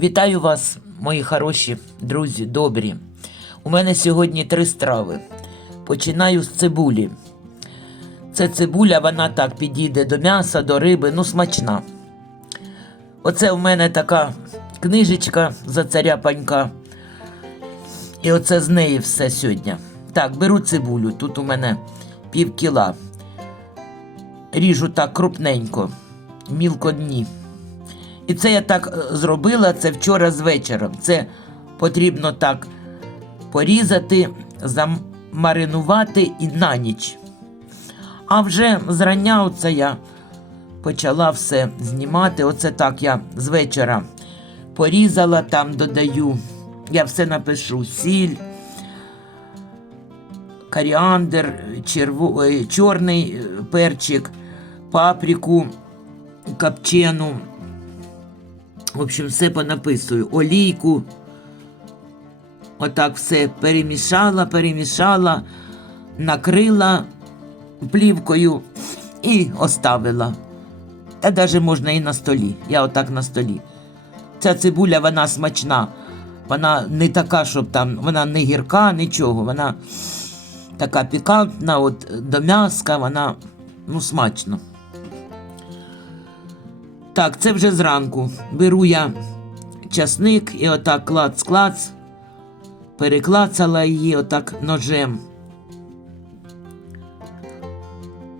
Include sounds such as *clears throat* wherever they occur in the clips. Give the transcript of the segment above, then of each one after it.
Вітаю вас, мої хороші друзі, добрі. У мене сьогодні три страви. Починаю з цибулі. Це цибуля, вона так підійде до м'яса, до риби, ну смачна. Оце в мене така книжечка за царя панька. І оце з неї все сьогодні. Так, беру цибулю. Тут у мене пів кіла. Ріжу так крупненько, мілко дні. І це я так е, зробила це вчора з вечором. Це потрібно так порізати, замаринувати і на ніч. А вже зрання оце я почала все знімати. Оце так я з вечора порізала, там додаю. Я все напишу: сіль, коріандр, черво... чорний е, перчик, паприку копчену. В общем, все понаписую. Олійку. Отак все перемішала, перемішала, накрила плівкою і оставила. Та навіть можна і на столі. Я отак на столі. Ця цибуля, вона смачна. Вона не така, щоб там, вона не гірка, нічого. Вона така пікантна, от до м'яска, вона ну, смачно. Так, це вже зранку. Беру я часник і отак клац-клац, переклацала її отак ножем.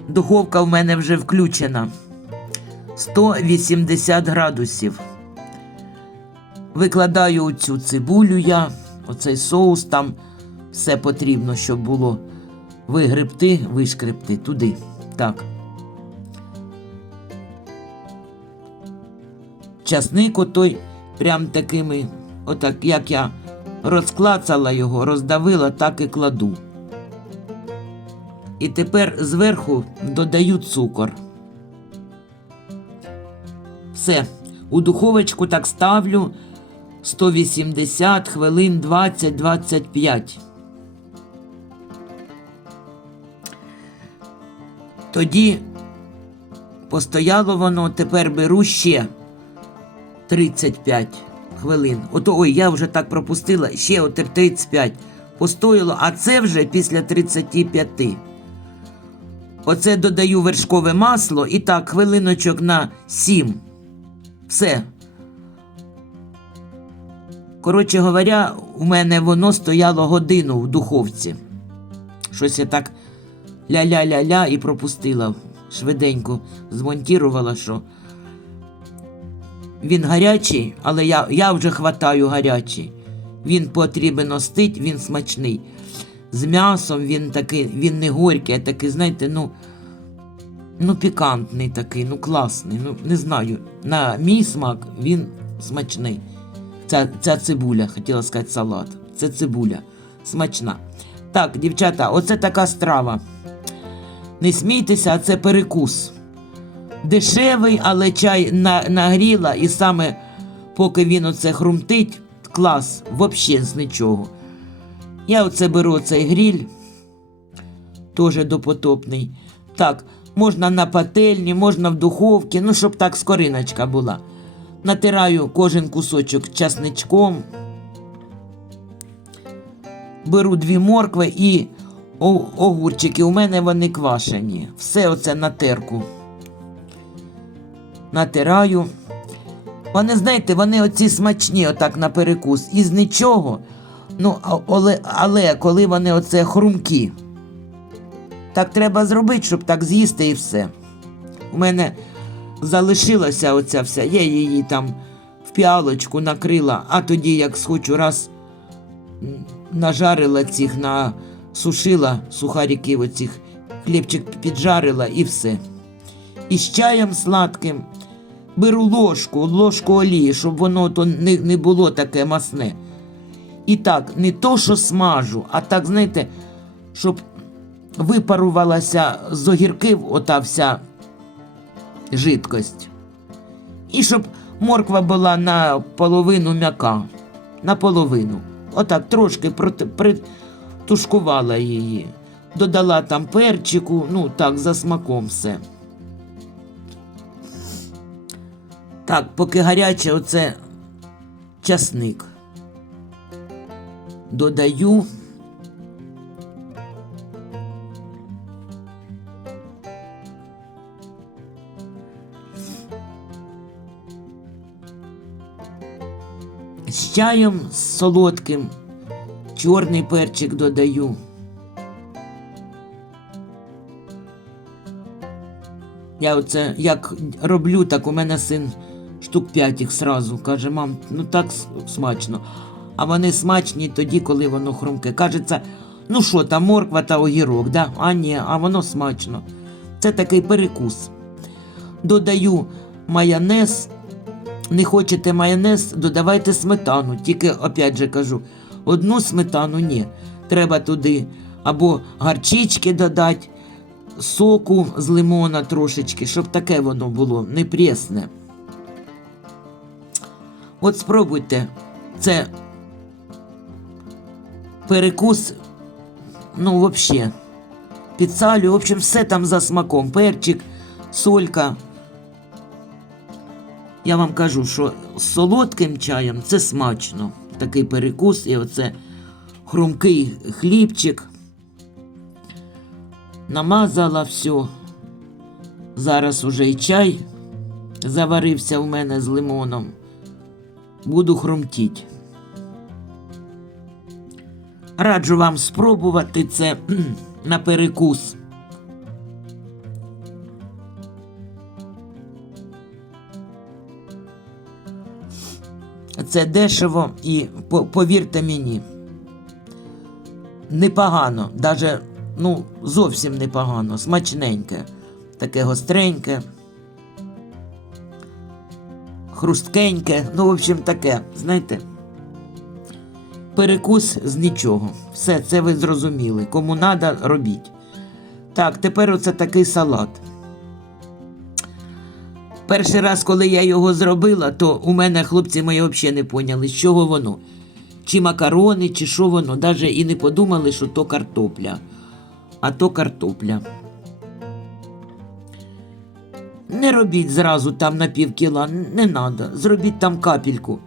Духовка в мене вже включена 180 градусів. Викладаю цю цибулю я, оцей соус, там все потрібно, щоб було вигребти, вишкребти туди. Так. Часник отой прям такими, отак як я розклацала його, роздавила, так і кладу. І тепер зверху додаю цукор. Все. У духовочку так ставлю 180 хвилин 20-25. Тоді постояло воно, тепер беру ще 35 хвилин. Ото ой, я вже так пропустила, ще от 35 постояло, а це вже після 35. Оце додаю вершкове масло і так хвилиночок на 7. Все. Коротше говоря, у мене воно стояло годину в духовці. Щось я так ля-ля-ля-ля і пропустила. Швиденько змонтірувала, що він гарячий, але я, я вже хватаю гарячий. Він потрібен остить, він смачний. З м'ясом він такий, він не горький, а такий, знаєте, ну, ну пікантний такий, ну класний. Ну, не знаю. На мій смак він смачний. Ця, ця цибуля, хотіла сказати салат. Це цибуля. Смачна. Так, дівчата, оце така страва. Не смійтеся, а це перекус. Дешевий, але чай на, нагріла, і саме поки він оце хрумтить, клас, взагалі з нічого. Я оце беру цей гріль, теж допотопний. Так, можна на пательні, можна в духовці, ну, щоб так скориночка була. Натираю кожен кусочок часничком. Беру дві моркви і огурчики. У мене вони квашені. Все оце на терку. Натираю. Вони, знаєте, вони оці смачні, отак на перекус. Із нічого. Ну, але, але коли вони оце хрумкі. Так треба зробити, щоб так з'їсти і все. У мене залишилася оця вся, я її там в піалочку накрила, а тоді, як схочу, раз нажарила цих, насушила сухариків оцих, хлібчик піджарила і все. І з чаєм сладким беру ложку, ложку олії, щоб воно то не, не було таке масне. І так, не то, що смажу, а так, знаєте, щоб випарувалася з огірків ота вся жидкость. І щоб морква була наполовину м'яка. Наполовину. Отак трошки притушкувала її. Додала там перчику, ну так, за смаком все. Так, поки гаряче оце часник. Додаю. З чаєм з солодким, чорний перчик додаю. Я оце як роблю, так у мене син штук п'ять їх сразу. Каже, мам, ну так смачно. А вони смачні тоді, коли воно хрумке. Кажеться, ну що там, морква та огірок, да? А ні, а воно смачно. Це такий перекус. Додаю майонез. Не хочете майонез, додавайте сметану. Тільки, опять же кажу, одну сметану ні. Треба туди або гарчички додати, соку з лимона трошечки, щоб таке воно було, не пресне. От спробуйте. Це перекус, ну, взагалі. Підсалю, в общем, все там за смаком. Перчик, солька. Я вам кажу, що з солодким чаєм це смачно. Такий перекус, і оце хрумкий хлібчик. Намазала все. Зараз уже і чай заварився у мене з лимоном. Буду хрумтіть. Раджу вам спробувати це *clears throat* на перекус. Це дешево і повірте мені, непогано, даже, ну, зовсім непогано, смачненьке, таке гостреньке, хрусткеньке, ну, в общем, таке, знаєте, перекус з нічого. Все, це ви зрозуміли. Кому треба, робіть. Так, тепер оце такий салат. Перший раз, коли я його зробила, то у мене хлопці мої взагалі не поняли, з чого воно. Чи макарони, чи що воно. Навіть і не подумали, що то картопля. А то картопля. Не робіть зразу там на пів кіла, не треба. Зробіть там капельку.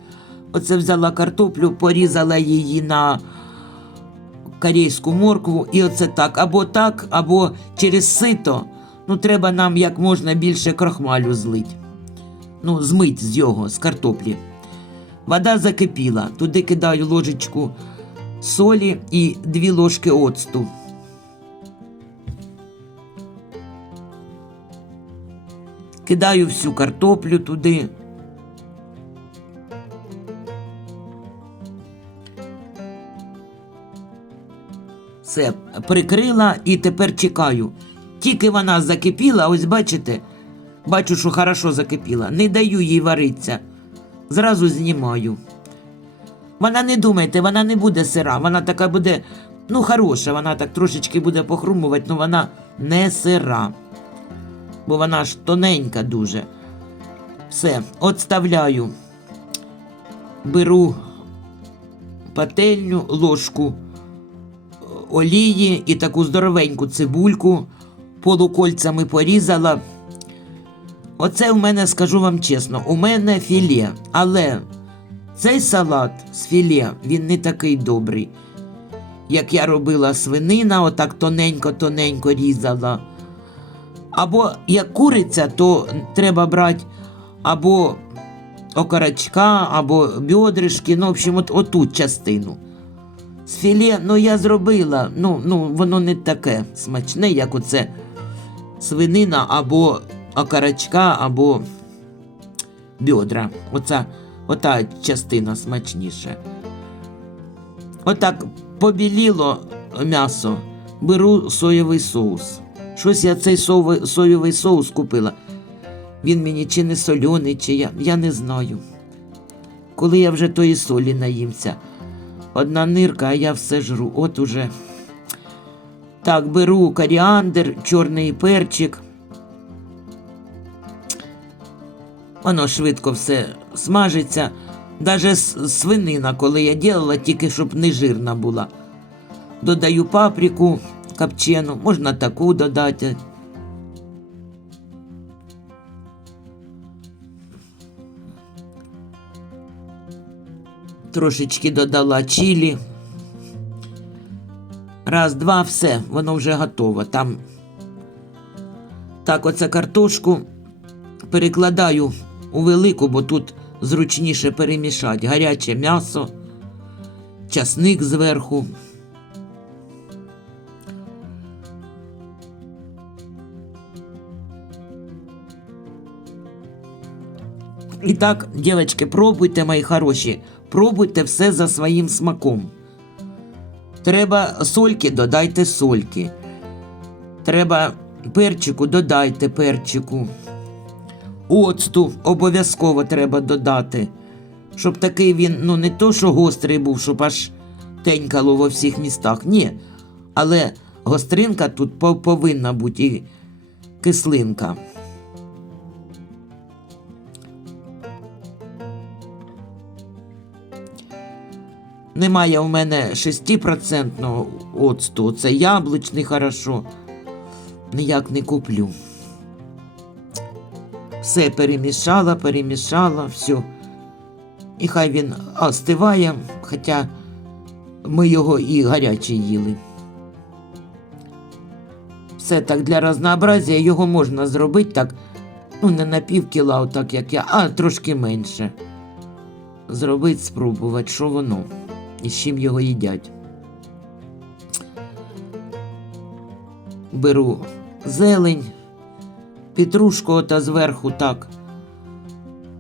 Оце взяла картоплю, порізала її на корейську моркву, і оце так. Або так, або через сито. Ну, треба нам як можна більше крохмалю злить. Ну, змить з його, з картоплі. Вода закипіла. Туди кидаю ложечку солі і дві ложки оцту. Кидаю всю картоплю туди. Все, прикрила і тепер чекаю. Тільки вона закипіла, ось бачите, бачу, що хорошо закипіла. Не даю їй варитися. Зразу знімаю. Вона не думайте, вона не буде сира, вона така буде, ну, хороша, вона так трошечки буде похрумувати, але вона не сира. Бо вона ж тоненька дуже. Все, отставляю. Беру пательню, ложку олії і таку здоровеньку цибульку полукольцями порізала. Оце в мене, скажу вам чесно, у мене філе, але цей салат з філе, він не такий добрий. Як я робила свинина, отак тоненько-тоненько різала. Або як куриця, то треба брати або окорочка, або бьодришки, ну, в общем, от, отут частину. З філе, ну я зробила, ну, ну воно не таке смачне, як оце свинина або окорочка, або бедра. Оця, ота частина смачніша. Отак побіліло м'ясо, беру соєвий соус. Щось я цей соєвий, соєвий соус купила. Він мені чи не соляний, чи я, я не знаю. Коли я вже тої солі наїмся. Одна нирка, а я все жру. От уже. Так, беру коріандр, чорний перчик. Воно швидко все смажиться. Даже свинина, коли я ділила, тільки щоб не жирна була. Додаю паприку копчену, можна таку додати. Трошечки додала чилі. Раз, два, все, воно вже готово. Там. Так, оце картошку перекладаю у велику, бо тут зручніше перемішати. Гаряче м'ясо, часник зверху. І так, дівчатки, пробуйте, мої хороші, пробуйте все за своїм смаком. Треба сольки, додайте сольки. Треба перчику, додайте перчику. Оцту обов'язково треба додати. Щоб такий він, ну не то, що гострий був, щоб аж тенькало во всіх містах. Ні. Але гостринка тут повинна бути і кислинка. Немає в мене 6% оцту. Це яблучний хорошо. Ніяк не куплю. Все перемішала, перемішала, все. І хай він остиває, хоча ми його і гарячий їли. Все так для разнообразія його можна зробити так, ну не на пів кіла, так як я, а трошки менше. Зробити, спробувати, що воно і з чим його їдять. Беру зелень, петрушку та зверху так.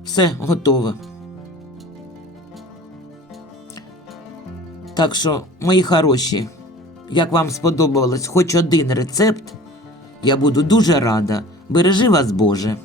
Все готове. Так що, мої хороші, як вам сподобалось хоч один рецепт, я буду дуже рада. Бережи вас, Боже.